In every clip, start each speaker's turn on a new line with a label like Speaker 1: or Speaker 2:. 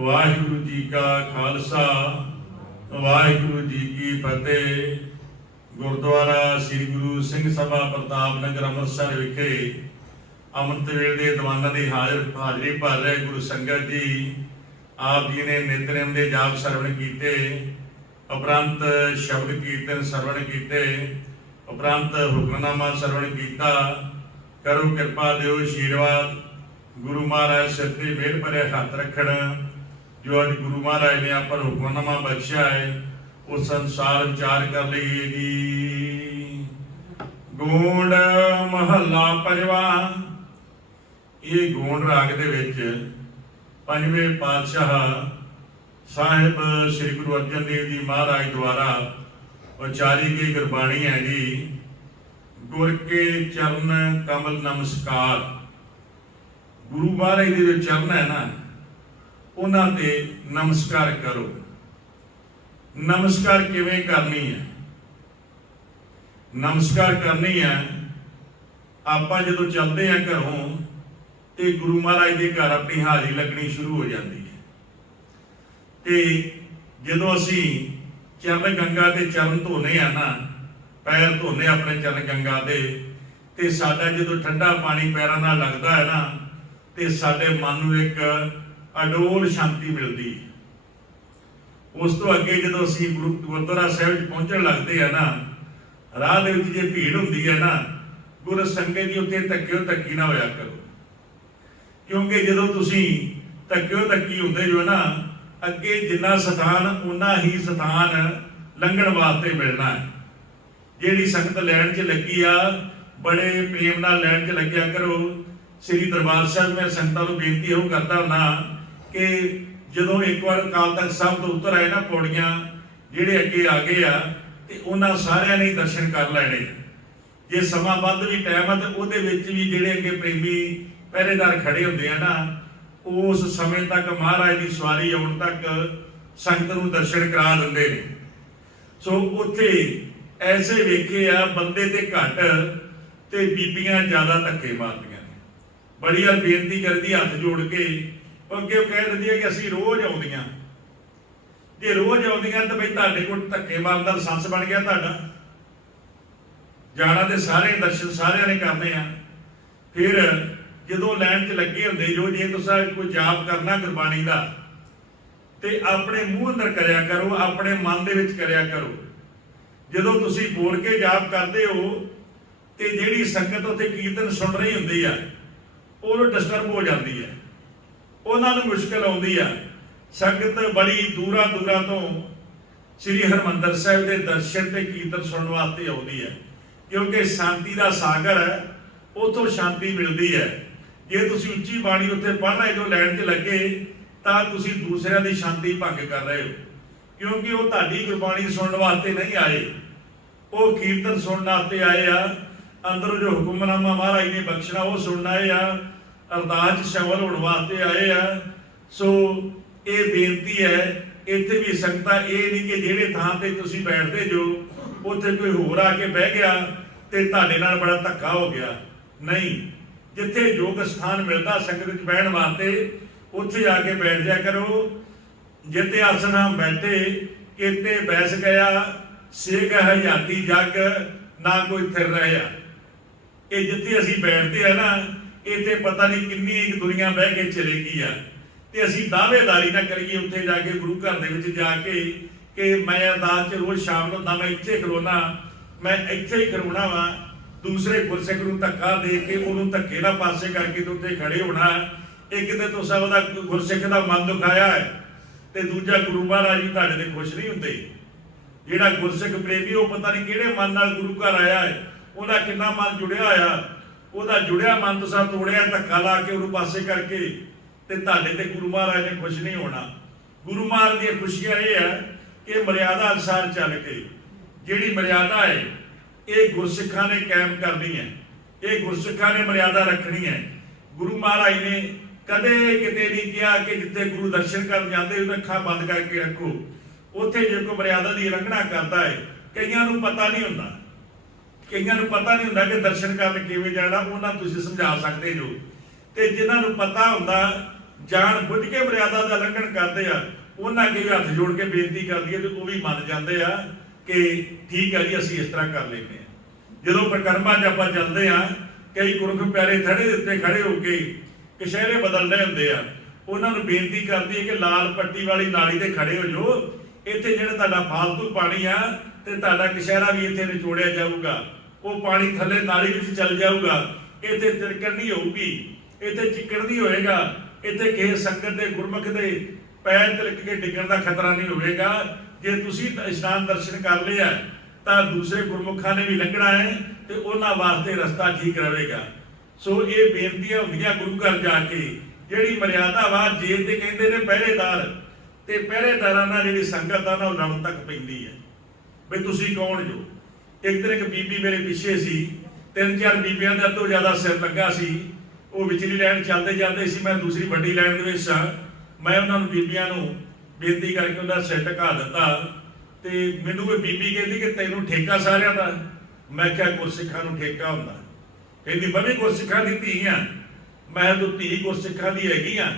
Speaker 1: ਵਾਹਿਗੁਰੂ ਜੀ ਕਾ ਖਾਲਸਾ, ਵਾਹਿਗੁਰੂ ਜੀ ਕੀ ਫਤਿਹ। ਗੁਰਦੁਆਰਾ ਸ੍ਰੀ ਗੁਰੂ ਸਿੰਘ ਸਭਾ ਪ੍ਰਤਾਪ ਨਗਰ ਅੰਮ੍ਰਿਤਸਰ ਵਿਖੇ ਅੰਮ੍ਰਿਤ ਵੇਲੇ ਦੇ ਦੀਵਾਨਾਂ ਦੀ ਹਾਜ਼ਰ ਹਾਜ਼ਰੀ ਭਰ ਰਹੇ ਗੁਰੂ ਸੰਗਤ ਜੀ, ਆਪ ਜੀ ਨੇ ਨਿਤਨੇਮ ਦੇ ਜਾਪ ਸਰਵਣ ਕੀਤੇ, ਉਪਰੰਤ ਸ਼ਬਦ ਕੀਰਤਨ ਸਰਵਣ ਕੀਤੇ, ਉਪਰੰਤ ਹੁਕਮਨਾਮਾ ਸਰਵਣ ਕੀਤਾ। ਕਰੋ ਕਿਰਪਾ, ਦਿਓ ਆਸ਼ੀਰਵਾਦ ਗੁਰੂ ਮਹਾਰਾਜ ਸਿਰ ਤੇ ਮਿਹਰ ਭਰੇ ਹੱਥ ਰੱਖਣ। ਜੋ ਅੱਜ ਗੁਰੂ ਮਹਾਰਾਜ ਨੇ ਆਪਾਂ ਨੂੰ ਹੁਕਮਨਾਮਾ ਬਖਸ਼ਿਆ ਹੈ, ਉਹ ਸੰਸਾਰ ਵਿਚਾਰ ਕਰ ਲਈਏ ਜੀ। ਗੋਂਡ ਮਹੱਲਾ ਪੰਜਵਾ। ਇਹ ਗੋਂਡ ਰਾਗ ਦੇ ਵਿੱਚ ਪੰਜਵੇਂ ਪਾਤਸ਼ਾਹ ਸਾਹਿਬ ਸ੍ਰੀ ਗੁਰੂ ਅਰਜਨ ਦੇਵ ਜੀ ਮਹਾਰਾਜ ਦੁਆਰਾ ਉਚਾਰੀ ਗਈ ਗੁਰਬਾਣੀ ਹੈ ਜੀ, ਗੁਰ ਕੇ ਚਰਨ ਕਮਲ ਨਮਸਕਾਰ। ਗੁਰੂ ਮਹਾਰਾਜ ਦੇ ਜੋ ਚਰਨ ਹੈ ਨਾ ਉਹਨਾਂ ਤੇ ਨਮਸਕਾਰ ਕਰੋ। ਨਮਸਕਾਰ ਕਿਵੇਂ ਕਰਨੀ ਹੈ? ਨਮਸਕਾਰ ਕਰਨੀ ਹੈ, ਆਪਾਂ ਜਦੋਂ ਚੱਲਦੇ ਆ ਘਰੋਂ, ਤੇ ਗੁਰੂ ਮਹਾਰਾਜ ਦੇ ਘਰ ਆਪਣੀ ਹਾਜ਼ਰੀ ਲੱਗਣੀ ਸ਼ੁਰੂ ਹੋ ਜਾਂਦੀ ਹੈ। ਤੇ ਜਦੋਂ ਅਸੀਂ ਚਰਨ ਗੰਗਾ ਤੇ ਚਰਨ ਧੋਨੇ ਆ ਨਾ, ਪੈਰ ਧੋਨੇ ਆਪਣੇ ਚਰਨ ਗੰਗਾ ਦੇ ਤੇ ਸਾਡਾ ਜਦੋਂ ਠੰਡਾ ਪਾਣੀ ਪੈਰਾਂ ਨਾਲ ਲੱਗਦਾ ਹੈ ਨਾ, ਤੇ ਸਾਡੇ ਮਨ ਨੂੰ ਇੱਕ ਅਡੋਲ ਸ਼ਾਂਤੀ ਮਿਲਦੀ। ਉਸ ਤੋਂ ਅੱਗੇ ਜਦੋਂ ਅਸੀਂ ਗੁਰੂ ਗੁਰਦੁਆਰਾ ਸਾਹਿਬ ਵਿੱਚ ਪਹੁੰਚਣ ਲੱਗਦੇ ਆ ਨਾ, ਰਾਹ ਦੇ ਵਿੱਚ ਜੇ ਭੀੜ ਹੁੰਦੀ ਹੈ ਨਾ, ਗੁਰ ਸੰਗਤ ਦੀ ਉੱਥੇ ਧੱਕਿਓ ਧੱਕੀ ਨਾ ਹੋਇਆ ਕਰੋ। ਕਿਉਂਕਿ ਜਦੋਂ ਤੁਸੀਂ ਧੱਕਿਓ ਧੱਕੀ ਹੁੰਦੇ ਜੋ ਨਾ, ਅੱਗੇ ਜਿੰਨਾ ਸਥਾਨ ਉਨਾ ਹੀ ਸਥਾਨ ਲੰਘਣ ਵਾਸਤੇ ਮਿਲਣਾ ਹੈ। ਜਿਹੜੀ ਸੰਗਤ ਲੈਣ 'ਚ ਲੱਗੀ ਆ, ਬੜੇ ਪ੍ਰੇਮ ਨਾਲ ਲੈਣ 'ਚ ਲੱਗਿਆ ਕਰੋ। ਸ੍ਰੀ ਦਰਬਾਰ ਸਾਹਿਬ ਮੈਂ ਸੰਗਤਾਂ ਨੂੰ ਬੇਨਤੀ ਉਹ ਕਰਦਾ ਹੁੰਨਾ ਕਿ ਜਦੋਂ ਇੱਕ ਵਾਰ ਕਾਲ ਤਖਤ ਸਾਹਿਬ ਤੋਂ ਉਤਰ ਆਏ ਨਾ ਪੌੜੀਆਂ ਜਿਹੜੇ ਅੱਗੇ ਆ ਗਏ ਆ, ਤੇ ਉਹਨਾਂ ਸਾਰਿਆਂ ਨੇ ਦਰਸ਼ਨ ਕਰ ਲੈਣੇ। ਜੇ ਸਮਾਂ ਵੱਧ ਵੀ ਟਾਈਮ ਆ, ਤੇ ਉਹਦੇ ਵਿੱਚ ਵੀ ਜਿਹੜੇ ਅੱਗੇ ਪ੍ਰੇਮੀ ਪਹਿਰੇਦਾਰ ਖੜੇ ਹੁੰਦੇ ਆ ਨਾ, ਉਸ ਸਮੇਂ ਤੱਕ ਮਹਾਰਾਜ ਦੀ ਸਵਾਰੀ ਆਉਣ ਤੱਕ ਸੰਗਤ ਨੂੰ ਦਰਸ਼ਨ ਕਰਾ ਦਿੰਦੇ ਨੇ। ਸੋ ਉੱਥੇ ਐਸੇ ਵੇਖੇ ਆ, ਬੰਦੇ ਤੇ ਘੱਟ ਤੇ ਬੀਬੀਆਂ ਜ਼ਿਆਦਾ ਧੱਕੇ ਮਾਰਦੀਆਂ ਨੇ। ਬੜੀ ਵਾਰ ਬੇਨਤੀ ਕਰਦੀ ਹੱਥ ਜੋੜ ਕੇ ਉਹ ਅੱਗੇ ਉਹ ਕਹਿ ਦਿੰਦੀ ਹੈ ਕਿ ਅਸੀਂ ਰੋਜ਼ ਆਉਂਦੀਆਂ। ਜੇ ਰੋਜ਼ ਆਉਂਦੀਆਂ ਤਾਂ ਬਈ ਤੁਹਾਡੇ ਕੋਲ ਧੱਕੇ ਮਾਰਨ ਦਾ ਲਾਇਸੈਂਸ ਬਣ ਗਿਆ ਤੁਹਾਡਾ। ਜਾਣਾ ਤੇ ਸਾਰੇ ਦਰਸ਼ਨ ਸਾਰਿਆਂ ਨੇ ਕਰਨੇ ਆ। ਫਿਰ ਜਦੋਂ ਲੈਣ 'ਚ ਲੱਗੇ ਹੁੰਦੇ, ਜੋ ਜੇ ਤੁਸੀਂ ਕੋਈ ਜਾਪ ਕਰਨਾ ਗੁਰਬਾਣੀ ਦਾ, ਤੇ ਆਪਣੇ ਮੂੰਹ ਅੰਦਰ ਕਰਿਆ ਕਰੋ, ਆਪਣੇ ਮਨ ਦੇ ਵਿੱਚ ਕਰਿਆ ਕਰੋ। ਜਦੋਂ ਤੁਸੀਂ ਬੋਲ ਕੇ ਜਾਪ ਕਰਦੇ ਹੋ, ਤੇ ਜਿਹੜੀ ਸੰਗਤ ਉੱਥੇ ਕੀਰਤਨ ਸੁਣ ਰਹੀ ਹੁੰਦੀ ਆ, ਉਹਨੂੰ ਡਿਸਟਰਬ ਹੋ ਜਾਂਦੀ ਹੈ ਉਹਨਾਂ ਨੂੰ ਮੁਸ਼ਕਲ ਆਉਂਦੀ ਆ। ਸੰਗਤ ਬੜੀ ਦੂਰਾ ਦੂਰਾ ਤੋਂ ਸ੍ਰੀ ਹਰਮੰਦਰ ਸਾਹਿਬ ਦੇ ਦਰਸ਼ਨ ਤੇ ਕੀਰਤਨ ਸੁਣਨ ਵਾਸਤੇ ਆਉਂਦੀ ਹੈ ਕਿਉਂਕਿ ਸ਼ਾਂਤੀ ਦਾ ਸਾਗਰ ਹੈ, ਉਥੋਂ ਸ਼ਾਂਤੀ ਮਿਲਦੀ ਹੈ ਜੇ ਤੁਸੀਂ ਉੱਚੀ ਬਾਣੀ ਉੱਥੇ ਪੜ੍ਹ ਰਹੇ ਜੋ ਲੈਣ 'ਚ ਲੱਗੇ, ਤਾਂ ਤੁਸੀਂ ਦੂਸਰਿਆਂ ਦੀ ਸ਼ਾਂਤੀ ਭੰਗ ਕਰ ਰਹੇ ਹੋ। ਕਿਉਂਕਿ ਉਹ ਤੁਹਾਡੀ ਗੁਰਬਾਣੀ ਸੁਣਨ ਵਾਸਤੇ ਨਹੀਂ ਆਏ। ਉਹ ਕੀਰਤਨ ਸੁਣਨ ਵਾਸਤੇ ਆਏ ਆ। ਅੰਦਰੋਂ ਜੋ ਹੁਕਮਨਾਮਾ ਮਹਾਰਾਜ ਨੇ ਬਖਸ਼ਣਾ ਉਹ ਸੁਣਨ ਆਏ ਆ। ਅਰਦਾਸ ਸ਼ਾਮਲ ਹੋਣ ਵਾਸਤੇ ਆਏ ਆ। ਸੋ ਇਹ ਬੇਨਤੀ ਹੈ, ਇੱਥੇ ਵੀ ਸੰਗਤਾਂ, ਇਹ ਨਹੀਂ ਕਿ ਜਿਹੜੇ ਥਾਂ ਤੇ ਤੁਸੀਂ ਬੈਠਦੇ ਜੋ, ਉੱਥੇ ਕੋਈ ਹੋਰ ਆ ਕੇ ਬਹਿ ਗਿਆ ਤੇ ਤੁਹਾਡੇ ਨਾਲ ਬੜਾ ਧੱਕਾ ਹੋ ਗਿਆ। ਨਹੀਂ, ਜਿੱਥੇ ਯੋਗ ਸਥਾਨ ਮਿਲਦਾ ਸੰਗਤ ਵਿੱਚ ਬਹਿਣ ਵਾਸਤੇ, ਉੱਥੇ ਜਾ ਕੇ ਬੈਠ ਜਾ ਕਰੋ। ਜਿੱਤੇ ਆਸਨ ਬੈਠੇ, ਕਿਤੇ ਬੈਸ ਗਿਆ ਸੇਗ ਹਯਾਤੀ ਜੱਗ, ਨਾ ਕੋਈ ਥਿਰ ਰਹਿਆ। ਇਹ ਜਿੱਥੇ ਅਸੀਂ ਬੈਠਦੇ ਆ ਨਾ ਇੱਥੇ ਪਤਾ ਨਹੀਂ ਕਿੰਨੀ ਇੱਕ ਦੁਨੀਆ ਬਹਿ ਕੇ ਚਲੇ ਗਈ ਆ। ਤੇ ਅਸੀਂ ਦਾਅਵੇਦਾਰੀ ਨਾ ਕਰੀਏ ਉੱਥੇ ਜਾ ਕੇ ਗੁਰੂ ਘਰ ਦੇ ਵਿੱਚ ਜਾ ਕੇ ਕਿ ਮੈਂ ਅਰਦਾਸ ਚ ਰੋਜ਼ ਸ਼ਾਮ ਨੂੰ ਤਾਂ ਮੈਂ ਇੱਥੇ ਖਲੋਣਾ ਮੈਂ ਇੱਥੇ ਹੀ ਖਲੋਣਾ ਵਾ। ਦੂਸਰੇ ਗੁਰਸਿੱਖ ਨੂੰ ਧੱਕਾ ਦੇ ਕੇ ਉਹਨੂੰ ਧੱਕੇ ਨਾਲ ਪਾਸੇ ਕਰਕੇ ਤੇ ਉੱਥੇ ਖੜੇ ਹੋਣਾ। ਇਹ ਕਿਤੇ ਤੁਸੀਂ ਉਹਦਾ ਗੁਰਸਿੱਖ ਦਾ ਮਨ ਦੁਖਾਇਆ ਹੈ ਤੇ ਦੂਜਾ ਗੁਰੂ ਮਹਾਰਾਜ ਜੀ ਤੁਹਾਡੇ ਤੇ ਖੁਸ਼ ਨਹੀਂ ਹੁੰਦੇ। ਜਿਹੜਾ ਗੁਰਸਿੱਖ ਪ੍ਰੇਮੀ, ਉਹ ਪਤਾ ਨਹੀਂ ਕਿਹੜੇ ਮਨ ਨਾਲ ਗੁਰੂ ਘਰ ਆਇਆ ਹੈ, ਉਹਦਾ ਕਿੰਨਾ ਮਨ ਜੁੜਿਆ ਹੋਇਆ। ਉਹਦਾ ਜੁੜਿਆ ਮਨ ਤੁਸੀਂ ਤੋੜਿਆ, ਧੱਕਾ ਲਾ ਕੇ ਉਹਨੂੰ ਪਾਸੇ ਕਰਕੇ ਤੇ ਤੁਹਾਡੇ ਤੇ ਗੁਰੂ ਮਹਾਰਾਜ ਨੇ ਖੁਸ਼ ਨਹੀਂ ਹੋਣਾ। ਗੁਰੂ ਮਹਾਰਾਜ ਦੀਆਂ ਖੁਸ਼ੀਆਂ ਇਹ ਹੈ ਕਿ ਮਰਿਆਦਾ ਅਨਸਾਰ ਚੱਲ ਕੇ, ਜਿਹੜੀ ਮਰਿਆਦਾ ਹੈ, ਇਹ ਗੁਰਸਿੱਖਾਂ ਨੇ ਕਾਇਮ ਕਰਨੀ ਹੈ। ਇਹ ਗੁਰਸਿੱਖਾਂ ਨੇ ਮਰਿਆਦਾ ਰੱਖਣੀ ਹੈ। ਗੁਰੂ ਮਹਾਰਾਜ ਨੇ ਕਦੇ ਕਿਤੇ ਨਹੀਂ ਕਿਹਾ ਕਿ ਜਿੱਥੇ ਗੁਰੂ ਦਰਸ਼ਨ ਕਰਨ ਜਾਂਦੇ ਉਹ ਅੱਖਾਂ ਬੰਦ ਕਰਕੇ ਰੱਖੋ, ਉੱਥੇ ਜੇ ਕੋਈ ਮਰਿਆਦਾ ਦੀ ਉਲੰਘਣਾ ਕਰਦਾ ਹੈ, ਕਈਆਂ ਨੂੰ ਪਤਾ ਨਹੀਂ ਹੁੰਦਾ। ਕਈਆਂ ਨੂੰ ਪਤਾ ਨਹੀਂ ਹੁੰਦਾ ਕਿ ਦਰਸ਼ਨ ਕਰਨ ਕਿਵੇਂ ਜਾਣਾ, ਉਹਨਾਂ ਨੂੰ ਤੁਸੀਂ ਸਮਝਾ ਸਕਦੇ ਜੋ। ਤੇ ਜਿਨ੍ਹਾਂ ਨੂੰ ਪਤਾ ਹੁੰਦਾ, ਜਾਣ ਬੁੱਝ ਕੇ ਮਰਿਆਦਾ ਦਾ ਲੰਘਣ ਕਰਦੇ ਆ, ਉਹਨਾਂ ਅੱਗੇ ਹੱਥ ਜੋੜ ਕੇ ਬੇਨਤੀ ਕਰਦੀ ਹੈ ਤੇ ਉਹ ਵੀ ਮੰਨ ਜਾਂਦੇ ਆ ਕਿ ਠੀਕ ਹੈ ਜੀ, ਅਸੀਂ ਇਸ ਤਰ੍ਹਾਂ ਕਰ ਲੈਂਦੇ ਆ। ਜਦੋਂ ਪ੍ਰਕਰਮਾਂ 'ਚ ਆਪਾਂ ਚੱਲਦੇ ਆ, ਕਈ ਗੁਰਖ ਪਿਆਰੇ ਥੜੇ ਦੇ ਉੱਤੇ ਖੜੇ ਹੋ ਕੇ ਕਸ਼ਹਿਰੇ ਬਦਲਦੇ ਹੁੰਦੇ ਆ, ਉਹਨਾਂ ਨੂੰ ਬੇਨਤੀ ਕਰਦੀ ਹੈ ਕਿ ਲਾਲ ਪੱਟੀ ਵਾਲੀ ਨਾਲੀ ਤੇ ਖੜੇ ਹੋ ਜਾਓ। ਇੱਥੇ ਜਿਹੜਾ ਤੁਹਾਡਾ ਫਾਲਤੂ ਪਾਣੀ ਆ ਤੇ ਤੁਹਾਡਾ ਕਸ਼ਹਿਰਾ ਵੀ ਇੱਥੇ ਨਿਚੋੜਿਆ ਜਾਊਗਾ। ਉਹ ਪਾਣੀ ਥੱਲੇ ਨਾਲੀ ਵਿੱਚ ਚੱਲ ਜਾਊਗਾ। ਇੱਥੇ ਤਿਰਕਣ ਨਹੀਂ ਹੋਊਗੀ। ਇੱਥੇ ਚਿੱਕੜ ਨਹੀਂ ਹੋਏਗਾ। ਇੱਥੇ ਕਿਸੇ ਸੰਗਤ ਦੇ ਗੁਰਮੁਖ ਦੇ ਪੈਰ ਤਿਲਕ ਕੇ ਡਿੱਗਣ ਦਾ ਖਤਰਾ ਨਹੀਂ ਹੋਵੇਗਾ। ਜੇ ਤੁਸੀਂ ਇਸ਼ਨਾਨ ਦਰਸ਼ਨ ਕਰ ਲਿਆ, ਤਾਂ ਦੂਸਰੇ ਗੁਰਮੁਖਾਂ ਨੇ ਵੀ ਲੰਘਣਾ ਹੈ ਤੇ ਉਹਨਾਂ ਵਾਸਤੇ ਰਸਤਾ ਠੀਕ ਰਹੇਗਾ। ਸੋ ਇਹ ਬੇਨਤੀਆਂ ਹੁੰਦੀਆਂ ਗੁਰੂ ਘਰ ਜਾ ਕੇ। ਜਿਹੜੀ ਮਰਿਆਦਾ ਵਾ ਜੇ ਤੇ ਕਹਿੰਦੇ ਨੇ ਪਹਿਰੇਦਾਰ, ਤੇ ਪਹਿਰੇਦਾਰਾਂ ਨਾਲ ਜਿਹੜੀ ਸੰਗਤ ਆ ਨਾ ਉਹ ਲੜਨ ਤੱਕ ਪੈਂਦੀ ਹੈ। ਵੀ ਤੁਸੀਂ ਕੌਣ ਜੋ? ਇੱਕ ਦਿਨ ਇੱਕ ਬੀਬੀ ਮੇਰੇ ਪਿੱਛੇ ਸੀ, ਤਿੰਨ ਚਾਰ ਬੀਬੀਆਂ ਦਾ ਤੋਂ ਜ਼ਿਆਦਾ ਸਿਰ ਲੱਗਾ ਸੀ। ਉਹ ਵਿਚਲੀ ਲਾਈਨ ਚੱਲਦੇ ਜਾਂਦੇ ਸੀ, ਮੈਂ ਦੂਸਰੀ ਵੱਡੀ ਲਾਈਨ ਦੇ ਵਿੱਚ ਸਾਂ। ਮੈਂ ਉਹਨਾਂ ਨੂੰ ਬੀਬੀਆਂ ਨੂੰ ਬੇਨਤੀ ਕਰਕੇ ਉਹਨਾਂ ਸਿਰ ਟਕਾ ਦਿੱਤਾ ਤੇ ਮੈਨੂੰ ਉਹ ਬੀਬੀ ਕਹਿੰਦੀ ਕਿ ਤੈਨੂੰ ਠੇਕਾ ਸਾਰਿਆਂ ਦਾ। ਮੈਂ ਕਿਹਾ ਗੁਰਸਿੱਖਾਂ ਨੂੰ ਠੇਕਾ ਹੁੰਦਾ। ਕਹਿੰਦੀ, ਮੈਂ ਵੀ ਗੁਰਸਿੱਖਾਂ ਦੀ ਧੀ ਆ। ਮੈਂ ਤੂੰ ਧੀ ਗੁਰਸਿੱਖਾਂ ਦੀ ਹੈਗੀ ਆ,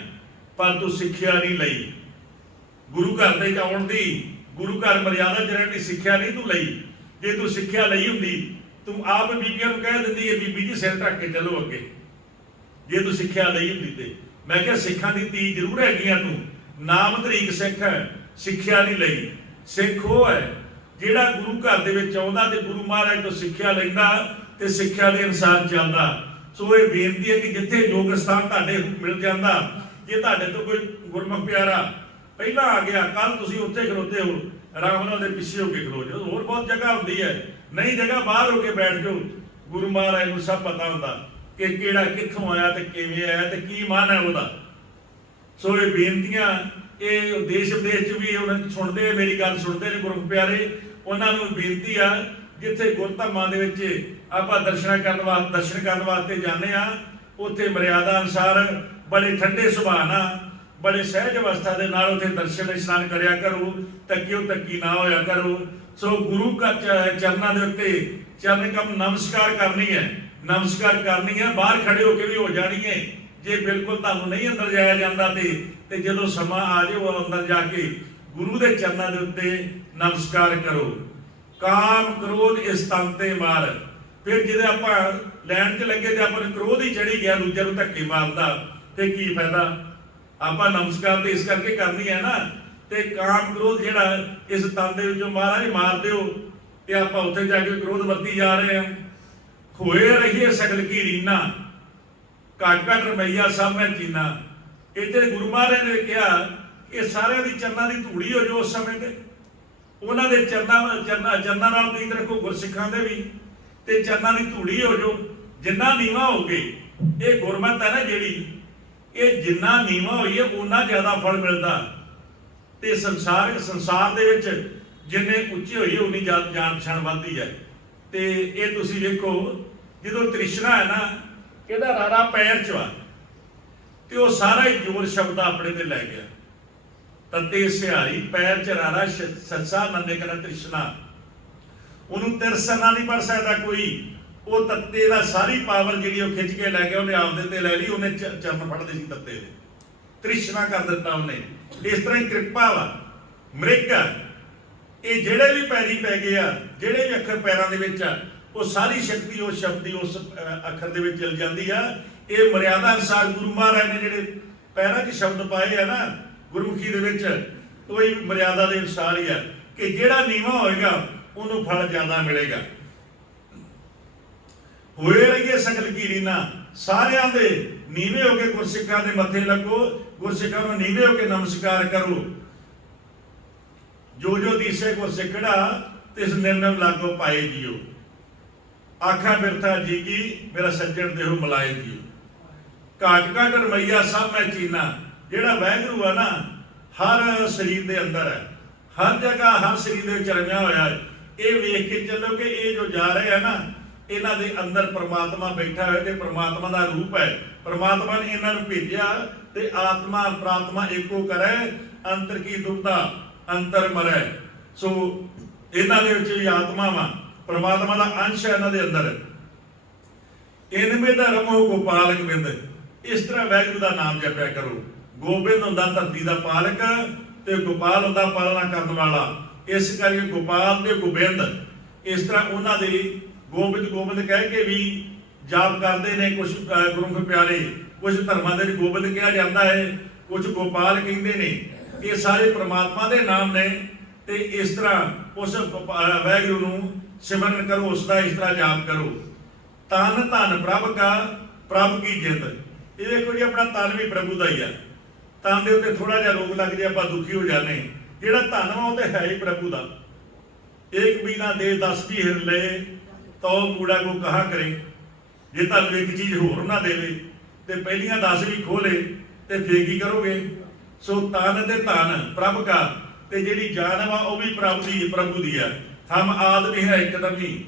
Speaker 1: ਪਰ ਤੂੰ ਸਿੱਖਿਆ ਨਹੀਂ ਲਈ। ਗੁਰੂ ਘਰ ਦੇ ਆਉਣ ਦੀ, ਗੁਰੂ ਘਰ ਮਰਿਆਦਾ ਚ ਰਹਿਣ ਦੀ ਸਿੱਖਿਆ ਨਹੀਂ ਤੂੰ ਲਈ। ਜੇ ਤੂੰ ਸਿੱਖਿਆ ਲਈ ਹੁੰਦੀ, ਤੂੰ ਆਪ ਬੀਬੀਆਂ ਨੂੰ ਕਹਿ ਦਿੰਦੀ ਹੈ, ਬੀਬੀ ਜੀ ਸਿਰ ਢੱਕ ਕੇ ਚੱਲੋ ਅੱਗੇ। ਜੇ ਤੂੰ ਸਿੱਖਿਆ ਲਈ ਹੁੰਦੀ ਤੇ। ਮੈਂ ਕਿਹਾ ਸਿੱਖਾਂ ਦੀ ਧੀ ਜ਼ਰੂਰ ਹੈਗੀਆਂ ਤੂੰ। ਨਾਮ ਤਰੀਕ ਸਿੱਖ ਹੈ, ਸਿੱਖਿਆ ਨਹੀਂ ਲਈ। ਸਿੱਖ ਉਹ ਹੈ, ਜਿਹੜਾ ਗੁਰੂ ਘਰ ਦੇ ਵਿੱਚ ਆਉਂਦਾ ਤੇ ਗੁਰੂ ਮਹਾਰਾਜ ਤੋਂ ਸਿੱਖਿਆ ਲੈਂਦਾ ਤੇ ਸਿੱਖਿਆ ਦੇ ਅਨੁਸਾਰ ਚੱਲਦਾ। ਸੋ ਇਹ ਬੇਨਤੀ ਹੈ ਕਿ ਜਿੱਥੇ ਯੋਗ ਸਥਾਨ ਤੁਹਾਡੇ ਮਿਲ ਜਾਂਦਾ, ਜੇ ਤੁਹਾਡੇ ਤੋਂ ਕੋਈ ਗੁਰਮੁਖ ਪਿਆਰਾ ਪਹਿਲਾਂ ਆ ਗਿਆ ਕੱਲ ਤੁਸੀਂ ਉੱਥੇ ਖਲੋਤੇ ਹੋ ਆਰਾਮ ਨਾਲ ਉਹਦੇ ਪਿੱਛੇ ਹੋ ਕੇ ਖਲੋ ਜਾਓ। ਹੋਰ ਬਹੁਤ ਜਗ੍ਹਾ ਹੁੰਦੀ ਹੈ। ਨਹੀਂ ਜਗ੍ਹਾ ਬਾਹਰ ਹੋ ਕੇ ਬੈਠ ਜਾਓ। ਗੁਰੂ ਮਹਾਰਾਜ ਨੂੰ ਸਭ ਪਤਾ ਹੁੰਦਾ ਕਿ ਕਿਹੜਾ ਕਿੱਥੋਂ ਆਇਆ ਤੇ ਕਿਵੇਂ ਆਇਆ ਤੇ ਕੀ ਮਾਨ ਹੈ ਉਹਦਾ। ਸੋ ਇਹ ਬੇਨਤੀਆਂ ਇਹ ਦੇਸ਼ ਵਿਦੇਸ਼ ਚ ਵੀ ਉਹਨਾਂ ਸੁਣਦੇ ਆ, ਮੇਰੀ ਗੱਲ ਸੁਣਦੇ ਨੇ ਗੁਰੂ ਪਿਆਰੇ। ਉਹਨਾਂ ਨੂੰ ਬੇਨਤੀ ਆ ਜਿੱਥੇ ਗੁਰਧਾਮਾਂ ਦੇ ਵਿੱਚ ਆਪਾਂ ਦਰਸ਼ਨ ਕਰਨ ਵਾਸਤੇ ਦਰਸ਼ਨ ਕਰਨ ਵਾਸਤੇ ਜਾਂਦੇ ਆ ਉੱਥੇ ਮਰਿਆਦਾ ਅਨੁਸਾਰ ਬੜੇ ਠੰਡੇ ਸੁਭਾਅ ਨਾਲ ਬੜੇ ਸਹਿਜ ਅਵਸਥਾ ਦੇ ਨਾਲ ਉੱਥੇ ਦਰਸ਼ਨ ਇਸ਼ਨਾਨ ਕਰਿਆ ਕਰੋ, ਤੱਕਿਓ ਤੱਕੀ ਨਾ ਹੋਇਆ ਕਰੋ। ਸੋ ਗੁਰੂ ਕਾ ਚਰਨਾਂ ਦੇ ਉੱਤੇ ਚਰਨ ਕਮ ਨਮਸਕਾਰ ਕਰਨੀ ਹੈ। ਨਮਸਕਾਰ ਕਰਨੀ ਹੈ, ਬਾਹਰ ਖੜੇ ਹੋ ਕੇ ਵੀ ਹੋ ਜਾਣੀ ਹੈ ਜੇ ਬਿਲਕੁਲ ਤੁਹਾਨੂੰ ਨਹੀਂ ਅੰਦਰ ਜਾਇਆ ਜਾਂਦਾ ਤੇ ਤੇ ਜਦੋਂ ਸਮਾਂ ਆ ਜਾਓ ਅੰਦਰ ਜਾ ਕੇ ਗੁਰੂ ਦੇ ਚਰਨਾਂ ਦੇ ਉੱਤੇ ਨਮਸਕਾਰ ਕਰੋ। ਕਾਮ ਕ੍ਰੋਧ ਇਸ ਤਨ ਤੇ ਮਾਰ। ਫਿਰ ਜਦੋਂ ਆਪਾਂ ਲੈਣ 'ਚ ਲੱਗੇ ਤੇ ਆਪਾਂ ਨੂੰ ਕ੍ਰੋਧ ਹੀ ਚੜੀ ਗਿਆ ਦੂਜੇ ਨੂੰ ਧੱਕੇ ਮਾਰਦਾ, ਤੇ ਕੀ ਫਾਇਦਾ? ਆਪਾਂ ਨਮਸਕਾਰ ਤੇ ਇਸ ਕਰਕੇ ਕਰਨੀ ਹੈ ਨਾ, ਤੇ ਕਾਮ ਕ੍ਰੋਧ ਜਿਹੜਾ ਇਸ ਤਨ ਦੇ ਵਿੱਚੋਂ ਮਹਾਰਾਜ ਮਾਰ ਦਿਓ, ਤੇ ਆਪਾਂ ਉੱਥੇ ਜਾ ਕੇ ਕ੍ਰੋਧ ਵਰਤੀ ਜਾ ਰਹੇ ਹਾਂ। ਹੋਏ ਰਹੀਏ ਸਗਲ ਕੀ ਰੀਨਾ, ਘਟ ਘਟ ਰਮਈਆ ਸਭ ਮੈਂ ਜੀਨਾ। ਇੱਥੇ ਗੁਰੂ ਮਹਾਰਾਜ ਨੇ ਕਿਹਾ ਇਹ ਸਾਰਿਆਂ ਦੀ ਚਰਨਾਂ ਦੀ ਧੂੜੀ ਹੋ ਜੋ ਉਸ ਸਮੇਂ ਤੇ। ਉਹਨਾਂ ਦੇ ਚਰਨਾਂ ਚਰਨਾਂ ਚਰਨਾਂ ਨਾਲ ਤੁਸੀਂ ਰੱਖੋ ਗੁਰਸਿੱਖਾਂ ਦੇ ਵੀ, ਤੇ ਚਰਨਾਂ ਦੀ ਧੂੜੀ ਹੋ ਜੋ ਜਿੰਨਾ ਨੀਵਾ ਹੋਗੇ, ਇਹ ਗੁਰਮਤ ਹੈ ਨਾ ਜਿਹੜੀ ਇਹ ਜਿੰਨਾ ਨੀਵਾ ਹੋਈਏ ਉਨਾ ਜ਼ਿਆਦਾ ਫਲ ਮਿਲਦਾ। ਤੇ ਸੰਸਾਰ ਸੰਸਾਰ ਦੇ ਵਿੱਚ ਜਿੰਨੇ ਉੱਚੇ ਹੋਈਏ ਉਨੀ ਜ਼ਿਆਦਾ ਜਾਣ ਪਛਾਣ ਵੱਧਦੀ ਹੈ। ਤੇ ਇਹ ਤੁਸੀਂ ਵੇਖੋ, ਜਦੋਂ ਤ੍ਰਿਸ਼ਨਾ ਹੈ ਨਾ, ਇਹਦਾ ਰਾਰਾ ਪੈਰ ਚ ਆ ਤੇ ਉਹ ਸਾਰਾ ਹੀ ਜੋਰ ਸ਼ਬਦ ਆਪਣੇ ਤੇ ਲੈ ਗਿਆ। ਤਤੇ ਸਿਹਾਰੀ, ਪੈਰ ਚ ਰਾਰਾ ਸ਼- ਸੱਸਾ ਨੰਦੇ ਕਨ ਤ੍ਰਿਸ਼ਨਾ। ਉਹਨੂੰ ਤਿਰਸਨਾ ਨਹੀਂ ਪੜ ਸਕਦਾ ਕੋਈ। ਉਹ ਤੱਤੇ ਦਾ ਸਾਰੀ ਪਾਵਰ ਜਿਹੜੀ ਉਹ ਖਿੱਚ ਕੇ ਲੈ ਗਿਆ ਉਹਨੇ ਆਪਦੇ ਤੇ ਲੈ ਲਈ, ਉਹਨੇ ਚਰਨ ਫੜਦੇ ਸੀ ਤੱਤੇ ਦੇ। ਤ੍ਰਿਸ਼ਨਾ ਕਰ ਦਿੱਤਾ ਉਹਨੇ। ਇਸ ਤਰ੍ਹਾਂ ਹੀ ਕਿਰਪਾ ਵਾ, ਮ੍ਰਿਗ ਆ। ਇਹ ਜਿਹੜੇ ਵੀ ਪੈਰੀ ਪੈ ਗਏ ਆ, ਜਿਹੜੇ ਵੀ ਅੱਖਰ ਪੈਰਾਂ ਦੇ ਵਿੱਚ ਆ, ਉਹ ਸਾਰੀ ਸ਼ਕਤੀ ਉਸ ਸ਼ਬਦ ਦੀ ਉਸ ਅੱਖਰ ਦੇ ਵਿੱਚ ਚਲ ਜਾਂਦੀ ਆ। ਇਹ ਮਰਿਆਦਾ ਅਨੁਸਾਰ ਗੁਰੂ ਮਹਾਰਾਜ ਨੇ ਜਿਹੜੇ ਪੈਰਾਂ 'ਚ ਸ਼ਬਦ ਪਾਏ ਆ ਨਾ, ਗੁਰਮੁਖੀ ਦੇ ਵਿੱਚ, ਉਹ ਹੀ ਮਰਿਆਦਾ ਦੇ ਅਨੁਸਾਰ ਹੀ ਆ ਕਿ ਜਿਹੜਾ ਨੀਵਾ ਹੋਏਗਾ, ਉਹਨੂੰ ਫਲ ਜ਼ਿਆਦਾ ਮਿਲੇਗਾ। ਹੋਏ ਰਹੀਏ ਸਕਲ ਕੀ ਰੀਨਾ ਸਾਰਿਆਂ ਦੇ ਨੀਵੇਂ ਹੋ ਕੇ ਗੁਰਸਿੱਖਾਂ ਦੇ ਮੱਥੇ ਲੱਗੋ, ਗੁਰਸਿੱਖਾਂ ਨੂੰ ਨੀਵੇਂ ਹੋ ਕੇ ਨਮਸਕਾਰ ਕਰੋ। ਜੋ ਜੋ ਦੀਸੇ ਕੋ ਸਿੱਖੜਾ, ਤਿਸ ਨਿਰਨਮ ਲਾਗੋ ਪਾਏ ਜੀਓ। ਆਖਾ ਬਿਰਥਾ ਜੀ ਕੀ, ਮੇਰਾ ਸੱਜਣ ਦੇਹੋ ਮਲਾਏ ਜੀਓ। ਘਾਟ ਘਾਟ ਰਮਈਆ ਸਭ ਮੈਂ ਚੀਨਾ, ਜਿਹੜਾ ਵੈਗਰੂ ਆ ਨਾ, ਹਰ ਸਰੀਰ ਦੇ ਅੰਦਰ ਹੈ। ਹਰ ਜਗ੍ਹਾ ਹਰ ਸਰੀਰ ਦੇ ਵਿੱਚ ਰਮਿਆ ਹੋਇਆ ਹੈ। ਇਹ ਵੇਖ ਕੇ ਚੱਲੋ ਕਿ ਇਹ ਜੋ ਜਾ ਰਹੇ ਹੈ ਨਾ ਇਹਨਾਂ ਦੇ ਅੰਦਰ ਪ੍ਰਮਾਤਮਾ ਬੈਠਾ ਹੋਇਆ ਤੇ ਪ੍ਰਮਾਤਮਾ ਦਾ ਰੂਪ ਹੈ। ਪ੍ਰਮਾਤਮਾ ਨੇ ਇਹਨਾਂ ਨੂੰ ਭੇਜਿਆ ਤੇ ਆਤਮਾ ਪ੍ਰਾਤਮਾ ਏਕੋ ਕਰੇ ਅੰਤਰ ਕੀ ਦੁਬਦਾ ਅੰਤਰ ਮਰੈ। ਸੋ ਇਹਨਾਂ ਦੇ ਵਿੱਚ ਵੀ ਆਤਮਾ ਵਾ। ਪ੍ਰਮਾਤਮਾ ਦਾ ਅੰਸ਼ ਹੈ ਇਹਨਾਂ ਦੇ ਅੰਦਰ। ਇਨਮੇ ਦਾ ਰਮੋ ਗੋਪਾਲਕ ਬਿੰਦ। ਇਸ ਤਰ੍ਹਾਂ ਵੈਗੁਰੂ ਦਾ ਨਾਮ ਜਪਿਆ ਕਰੋ। ਗੋਬਿੰਦ ਹੁੰਦਾ ਧਰਤੀ ਦਾ ਪਾਲਕ ਤੇ ਗੋਪਾਲ ਹੁੰਦਾ ਪਾਲਣਾ ਕਰਨ ਵਾਲਾ। ਇਸ ਕਰਕੇ ਗੋਪਾਲ ਤੇ ਗੋਬਿੰਦ ਇਸ ਤਰ੍ਹਾਂ ਉਹਨਾਂ ਦੇ ਗੋਬਿੰਦ ਗੋਬਿੰਦ ਕਹਿ ਕੇ ਵੀ ਜਾਪ ਕਰਦੇ ਨੇ ਕੁਝ ਗੁਰਮੁਖ ਪਿਆਰੇ ਕੁਝ ਧਰਮਾਂ ਦੇ ਗੋਬਿੰਦ ਕਿਹਾ ਜਾਂਦਾ ਹੈ ਕੁਝ ਗੋਪਾਲ ਕਹਿੰਦੇ ਨੇ ਇਹ ਸਾਰੇ ਪ੍ਰਮਾਤਮਾ ਦੇ ਨਾਮ ਨੇ ਤੇ ਇਸ ਤਰ੍ਹਾਂ ਉਸ ਗੋਪਾ- ਨੂੰ ਸਿਮਰਨ ਕਰੋ, ਉਸ ਦਾ ਇਸ ਤਰ੍ਹਾਂ ਜਾਪ ਕਰੋ। ਤਨ ਧਨ ਪ੍ਰਭ ਕਾ, ਪ੍ਰਭ ਕੀ ਜਿੰਦ। ਇਹ ਦੇਖੋ ਜੀ, ਆਪਣਾ ਤਨ ਵੀ ਪ੍ਰਭੂ ਦਾ ਹੀ ਆ। ਤਨ ਦੇ ਉੱਤੇ ਥੋੜਾ ਜਿਹਾ ਰੋਗ ਲੱਗ ਜੇ, ਆਪਾਂ ਦੁਖੀ ਹੋ ਜਾਂਦੇ ਜਿਹੜਾ ਧਨ ਵਾ, ਉਹ ਤੇ ਹੈ ਹੀ ਪ੍ਰਭੂ ਦਾ। ਇੱਕ ਬਿਨਾ ਦੇ ਦਸ ਵੀ ਹਿਰ ਤਾਂ ਕੂੜਾ ਕੋ ਕਹਾ ਕਰੇ। ਜੇ ਤੁਹਾਨੂੰ ਇੱਕ ਚੀਜ਼ ਹੋਰ ਨਾ ਦੇਵੇ, ਤੇ ਪਹਿਲੀਆਂ 10 ਵੀ ਖੋਲੇ, ਤੇ ਫੇਰ ਕੀ ਕਰੋਗੇ? ਸੋ ਤਨ ਤੇ ਧਨ ਪ੍ਰਭ ਕਾ। ਤੇ ਜਿਹੜੀ ਜਾਨ ਵਾ ਉਹ ਵੀ ਪ੍ਰਭ ਦੀ, ਪ੍ਰਭੂ ਦੀ ਆ। ਹਮ ਆਦਮੀ ਹੈ ਇੱਕਦਮੀ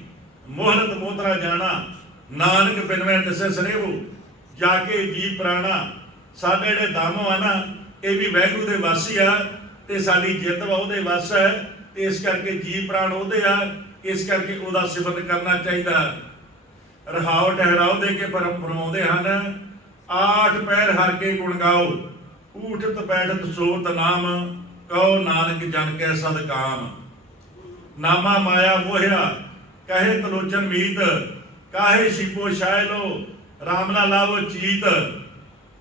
Speaker 1: ਮੋਹਨਤ ਮੋਤਰਾ ਜਾਣਾ। ਨਾਨਕ ਬਿਨਵੇਂ ਤਿਸੇ ਸਰੇਵੋ। ਜਾ ਕੇ ਜੀ ਪ੍ਰਾਣਾ। ਸਾਡੇ ਜਿਹੜੇ ਦਮ ਆ ਨਾ, ਇਹ ਵੀ ਵੈਗਰੂ ਦੇ ਵਾਸੀ ਆ। ਤੇ ਸਾਡੀ ਜਿੱਤ ਵਾ ਉਹਦੇ ਵੱਸ ਹੈ ਤੇ ਇਸ ਕਰਕੇ ਜੀ ਪ੍ਰਾਣ ਉਹਦੇ ਆ। ਇਸ ਕਰਕੇ ਉਹਦਾ ਸਿਮਰਨ ਕਰਨਾ ਚਾਹੀਦਾ। ਰਹਾਉ ਟਹਿਰਾਉ ਦੇ ਕੇ ਪਰਮ ਫਰਮਾਉਂਦੇ ਹਨ, ਆਠ ਪੈਰ ਹਰ ਕੇ ਗੁਣ ਗਾਓ, ਊਠਤ ਬੈਠਤ ਸੋਤ ਨਾਮ, ਕਹੋ ਨਾਨਕ ਜਨ ਕੈ ਸਦ ਨਾਮਾ ਮਾਇਆ ਮੋਹਿਆ, ਕਹੇ ਤਲੋਚਨ ਮੀਤ, ਕਾਹੇ ਸ਼ਿਪੋ ਸ਼ਾਇਲੋ RAM ਨਾ ਲਾਵੋ ਚੀਤ।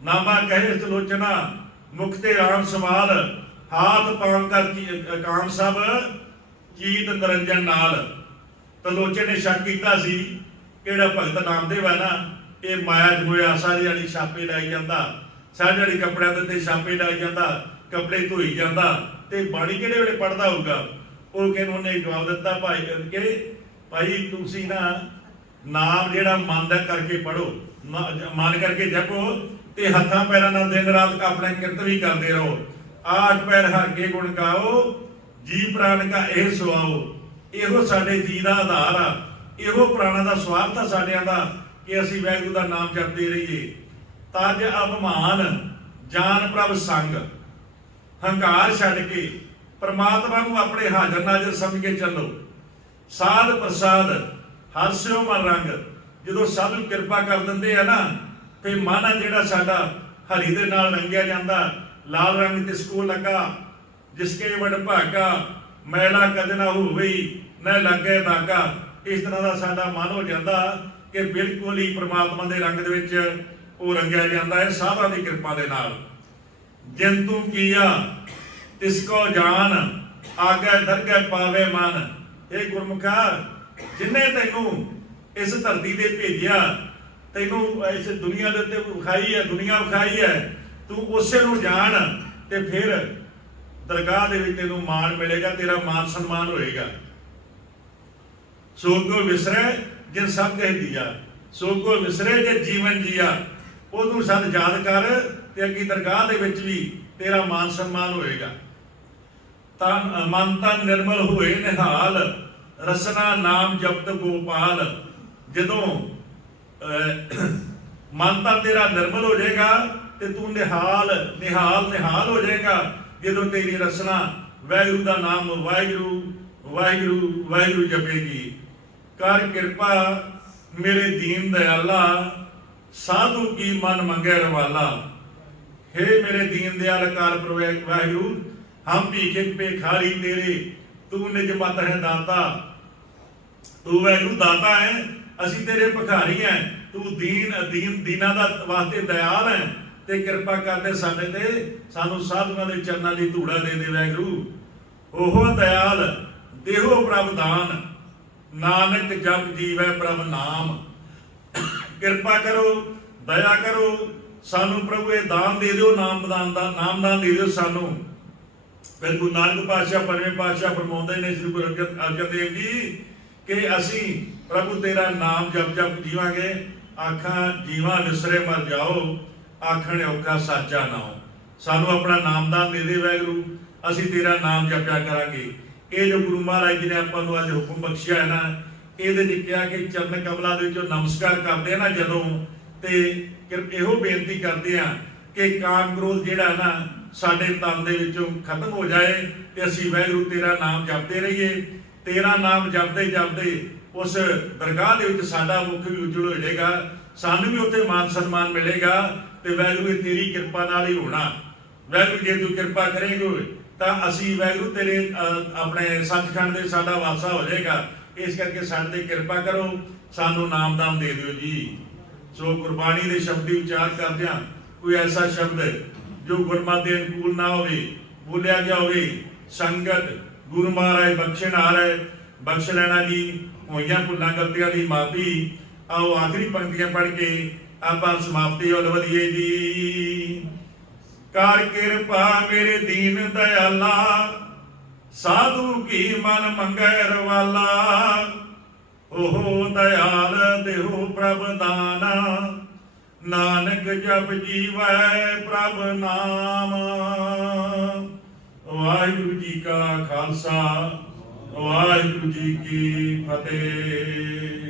Speaker 1: ਨਾਮਾ ਕਹੇ ਤਲੋਚਨਾ ਮੁਕਤੇ ਰਾਮ ਸਮਾਲ ਹਾਥ ਪਾਉਣ ਕਰ ਕੀ- ਕਾਮ ਸਭ ਚੀਤ ਨਿਰੰਜਨ ਨਾਲ ਤਲੋਚਨ ਨੇ ਸ਼ੱਕ ਕੀਤਾ ਸੀ ਕਿਹੜਾ ਭਗਤ ਨਾਮਦੇਵ ਹੈ ਨਾ, ਇਹ ਮਾਇਆ ਚ ਹੋਇਆ ਸਾਰੀ ਵਾਲੀ ਛਾਪੇ ਲਾਈ ਜਾਂਦਾ, ਸਾਰੀ ਵਾਲੀ ਕੱਪੜਿਆਂ ਦੇ ਉੱਤੇ ਛਾਪੇ ਲਾਈ ਜਾਂਦਾ, ਕੱਪੜੇ ਧੋਈ ਜਾਂਦਾ ਤੇ ਬਾਣੀ ਕਿਹੜੇ ਵੇਲੇ ਪੜਦਾ ਹੋਊਗਾ? ਉਹ ਕਹਿੰਦੇ ਉਹਨੇ ਜਵਾਬ ਦਿੱਤਾ, ਭਾਈ ਕਿ ਭਾਈ ਤੁਸੀਂ ਨਾ ਨਾਮ ਜਿਹੜਾ ਮਨ ਦਾ ਕਰਕੇ ਪੜੋ ਮਨ ਕਰਕੇ ਜਪੋ ਤੇ ਹੱਥਾਂ ਪੈਰਾਂ ਨਾਲ ਦਿਨ ਰਾਤ ਆਪਣਾ ਕਿਰਤ ਵੀ ਕਰਦੇ ਰਹੋ। ਆਠ ਪੈਰ ਹਰ ਕੇ ਗੁਣ ਗਾਓ ਜੀ ਪ੍ਰਾਨ ਕਾ ਇਹ ਸੁਆਓ। ਇਹੋ ਸਾਡੇ ਜੀ ਦਾ ਆਧਾਰ ਆ। ਇਹੋ ਪ੍ਰਾਣਾ ਦਾ ਸਵਾਰਥ ਆ ਸਾਡਿਆਂ ਦਾ ਕਿ ਅਸੀਂ ਵਾਹਿਗੁਰੂ ਦਾ ਨਾਮ ਜਪਦੇ ਰਹੀਏ। ਤਜ ਅਭਮਾਨ ਜਾਨ ਪ੍ਰਭ ਸੰਗ। ਹੰਕਾਰ ਛੱਡ ਕੇ ਪਰਮਾਤਮਾ ਨੂੰ ਆਪਣੇ ਹਾਜ਼ਰ ਨਾਜ਼ਰ ਸਮਝ ਕੇ ਚੱਲੋ। ਸਾਧ ਪ੍ਰਸਾਦ ਹਰਸਿਓ ਮਨ ਰੰਗ। ਜਦੋਂ ਸਾਧੂ ਕਿਰਪਾ ਕਰ ਦਿੰਦੇ ਆ ਨਾ, ਤੇ ਮਨ ਆ ਜਿਹੜਾ ਸਾਡਾ ਹਰੀ ਦੇ ਨਾਲ ਰੰਗਿਆ ਜਾਂਦਾ। ਲਾਲ ਰੰਗ ਤੇ ਸਕੂਲ ਲੱਗਾ ਜਿਸਕੇ ਵਡ ਭਾਗਾ, ਮੈਲਾ ਕਦ ਨਾ ਹੋਵਈ ਨਾ ਲੱਗੇ ਦਾਗਾ ਇਸ ਤਰ੍ਹਾਂ ਦਾ ਸਾਡਾ ਮਨ ਹੋ ਜਾਂਦਾ ਕਿ ਬਿਲਕੁਲ ਹੀ ਪ੍ਰਮਾਤਮਾ ਦੇ ਰੰਗ ਦੇ ਵਿੱਚ ਉਹ ਰੰਗਿਆ ਜਾਂਦਾ ਹੈ ਸਾਧਾਂ ਦੀ ਕਿਰਪਾ ਦੇ ਨਾਲ। ਜੰਤੂ ਕੀਆ, ਤਿਸ ਕੋ ਜਾਨ, ਆਗੇ ਦਰਗਹਿ ਪਾਵੇ ਮਨ। ਇਹ ਗੁਰਮੁਖਾ, ਜਿਨੇ ਤੈਨੂੰ ਇਸ ਧਰਤੀ ਤੇ ਭੇਜਿਆ, ਤੈਨੂੰ ਇਸ ਦੁਨੀਆ ਦੇ ਉੱਤੇ ਵਿਖਾਈ ਹੈ, ਦੁਨੀਆ ਵਿਖਾਈ ਹੈ, ਤੂੰ ਉਸੇ ਨੂੰ ਜਾਣ ਤੇ ਫਿਰ ਦਰਗਾਹ ਦੇ ਵਿੱਚ ਤੈਨੂੰ ਮਾਣ ਮਿਲੇਗਾ ਤੇਰਾ ਮਾਨ ਸਨਮਾਨ ਹੋਏਗਾ। ਸੋ ਕੋ ਵਿਸਰੇ ਜਿਨ ਸਭ ਕਹਿ ਦਿਆ ਸੋ ਕੋ ਵਿਸਰੇ ਜੇ ਜੀਵਨ ਜੀਆ ਉਹਨੂੰ ਸਦ ਯਾਦ ਕਰ ਤੇ ਅੱਗੀ ਦਰਗਾਹ ਦੇ ਵਿੱਚ ਵੀ ਤੇਰਾ ਮਾਨ ਸਨਮਾਨ ਹੋਏਗਾ। ਤਾਂ ਮਨ ਤਨ ਨਿਰਮਲ ਹੋਏ ਨਿਹਾਲ ਰਸਨਾ ਨਾਮ ਜਪਤ ਗੋਪਾਲ। ਜਦੋਂ ਅਹ, ਮਨ ਤਾਂ ਤੇਰਾ ਨਿਰਮਲ ਹੋ ਜਾਏਗਾ ਤੇ ਤੂੰ ਨਿਹਾਲ ਨਿਹਾਲ ਨਿਹਾਲ ਹੋ ਜਾਏਗਾ। ਜਦੋਂ ਤੇਰੀ ਰਸਨਾ ਵਾਹਿਗੁਰੂ ਦਾ ਨਾਮ ਵਾਹਿਗੁਰੂ ਵਾਹਿਗੁਰੂ ਵਾਹਿਗੁਰੂ ਜਪੇਗੀ। ਕਰ ਕਿਰਪਾ ਮੇਰੇ ਦੀਨ ਦਇਆਲਾ ਸਾਧੂ ਕੀ ਮਨ ਮੰਗੇ ਰਵਾਲਾ। हे ਮੇਰੇ ਦੀਨ ਦਿਆਲ ਕਾਰ ਪ੍ਰਵੇਕ ਵਾਹਿਗੁਰੂ, ਹਮ ਭੀਖੇ ਭੇਖਾਰੀ ਤੇਰੇ, ਤੂੰ ਨਿਜ ਮਤ ਹੈ ਦਾਤਾ। ਤੂੰ ਵਾਹਿਗੁਰੂ ਦਾਤਾ ਹੈ, ਅਸੀਂ ਤੇਰੇ ਭਿਖਾਰੀ ਹੈ, ਤੂੰ ਦੀਨ ਅਧੀਨ ਦੀਨਾਂ ਦਾ ਵਾਸਤੇ ਦਇਆਲ ਹੈ। ਤੇ ਕਿਰਪਾ ਕਰਦੇ ਸਾਡੇ ਤੇ ਸਾਨੂੰ ਸਾਧੂਆਂ ਦੇ ਚਰਨਾਂ ਦੀ ਧੂੜਾ ਦੇ ਦੇ ਵਾਹਿਗੁਰੂ। ਉਹ ਦਇਆਲ, ਦੇਹੋ ਪ੍ਰਭ ਦਾਨ, ਨਾਨਕ ਜਪ ਜੀਵੈ ਪ੍ਰਭ ਨਾਮ। ਕਿਰਪਾ ਕਰੋ, ਦਇਆ ਕਰੋ, ਸਾਨੂੰ ਪ੍ਰਭੂ ਇਹ ਦਾਨ ਦੇ ਦਿਓ, ਨਾਮ ਦਾਨ ਦਾ ਨਾਮ ਦਾਨ ਦੇ ਦਿਓ ਸਾਨੂੰ। ਫਿਰ ਗੁਰੂ ਨਾਨਕ ਪਾਤਸ਼ਾਹ ਪੰਜਵੇਂ ਪਾਤਸ਼ਾਹ ਫਰਮਾਉਂਦੇ ਨੇ ਸ੍ਰੀ ਗੁਰੂ ਅਰਜਨ ਅਰਜਨ ਦੇਵ ਜੀ ਕਿ ਅਸੀਂ ਪ੍ਰਭੂ ਤੇਰਾ ਨਾਮ ਜਪ ਜਪ ਜੀਵਾਂਗੇ। ਆਖਾਂ, ਜੀਵਾਂ ਵਿਸਰੇ ਮਰ ਜਾਓ। ਆਖਣ ਔਖਾ ਸਾਚਾ ਨਾਮ ਸਾਨੂੰ ਆਪਣਾ ਨਾਮਦਾਨ ਦੇ ਦੇ ਵਾਹਿਗੁਰੂ, ਅਸੀਂ ਤੇਰਾ ਨਾਮ ਜਪਿਆ ਕਰਾਂਗੇ। ਇਹ ਜੋ ਗੁਰੂ ਮਹਾਰਾਜ ਜੀ ਨੇ ਆਪਾਂ ਨੂੰ ਅੱਜ ਹੁਕਮ ਬਖਸ਼ਿਆ ਹੈ ਨਾ, ਇਹਦੇ ਵਿੱਚ ਕਿਹਾ ਕਿ ਚਰਨ ਕਮਲਾਂ ਦੇ ਵਿੱਚੋਂ ਨਮਸਕਾਰ ਕਰਦੇ ਆ ਨਾ ਜਦੋਂ, ਤੇ ਇਹੋ ਬੇਨਤੀ ਕਰਦੇ ਆ ਕਿ ਕਾਮ ਕ੍ਰੋਧ ਜਿਹੜਾ ਨਾ ਸਾਡੇ ਤਨ ਦੇ ਵਿੱਚੋਂ ਖਤਮ ਹੋ ਜਾਏ ਤੇ ਅਸੀਂ ਵਾਹਿਗੁਰੂ ਤੇਰਾ ਨਾਮ ਜਪਦੇ ਰਹੀਏ। ਤੇਰਾ ਨਾਮ ਜਪਦੇ ਜਪਦੇ ਉਸ ਦਰਗਾਹ ਦੇ ਵਿੱਚ ਸਾਡਾ ਮੁਖ ਵੀ ਉਜਲ ਹੋ ਜਾਏਗਾ ਸਾਨੂੰ ਵੀ ਉੱਥੇ ਮਾਨ ਸਨਮਾਨ ਮਿਲੇਗਾ ਤੇ ਵਾਹਿਗੁਰੂ ਇਹ ਤੇਰੀ ਕਿਰਪਾ ਨਾਲ ਹੀ ਹੋਣਾ। ਵਾਹਿਗੁਰੂ ਜੇ ਤੂੰ ਕਿਰਪਾ ਕਰੇਂਗੇ ਤਾਂ ਅਸੀਂ ਵਾਹਿਗੁਰੂ ਤੇਰੇ ਆਪਣੇ ਸੱਚਖੰਡ ਦੇ ਸਾਡਾ ਵਾਸਾ ਹੋ ਜਾਏਗਾ। ਇਸ ਕਰਕੇ ਸਾਡੇ ਤੇ ਕਿਰਪਾ ਕਰੋ, ਸਾਨੂੰ ਨਾਮਦਾਨ ਦੇ ਦਿਓ ਜੀ। ਸੋ ਗੁਰਬਾਣੀ ਦੇ ਸ਼ਬਦ ਦੀ ਵਿਚਾਰ ਕਰਦਿਆਂ ਕੋਈ ਐਸਾ ਸ਼ਬਦ ਜੋ ਗੁਰਮਤਿ ਦੇ ਅਨੁਕੂਲ ਨਾ ਹੋਵੇ, ਬੋਲਿਆ ਗਿਆ ਹੋਵੇ, ਸੰਗਤ, ਗੁਰੂ ਮਹਾਰਾਜ ਬਖਸ਼ਣ ਆ ਰਹੇ, ਬਖਸ਼ ਲੈਣਾ ਜੀ। ਹੋਈਆਂ ਭੁੱਲਾਂ, ਗਲਤੀਆਂ ਦੀ ਮਾਫੀ ਆਓ ਆਖਰੀ ਪੰਕਤੀਆਂ ਪੜ੍ਹ ਕੇ ਆਪਾਂ ਸਮਾਪਤੀ ਵੱਲ ਵਧੀਏ ਜੀ। ਕਰ ਕਿਰਪਾ ਮੇਰੇ ਦੀਨ ਦਇਆਲਾ, ਸਾਧੂ ਕੀ ਮਨ ਮੰਗੈ ਰਵਾਲਾ। ਉਹ ਦਇਆਲ ਦੇਹੋ ਪ੍ਰਭ ਦਾਨਾ, ਨਾਨਕ ਜਪ ਜੀਵੈ ਪ੍ਰਭ ਨਾਮ। ਵਾਹਿਗੁਰੂ ਜੀ ਕਾ ਖਾਲਸਾ, ਵਾਹਿਗੁਰੂ ਜੀ ਕੀ ਫਤਿਹ।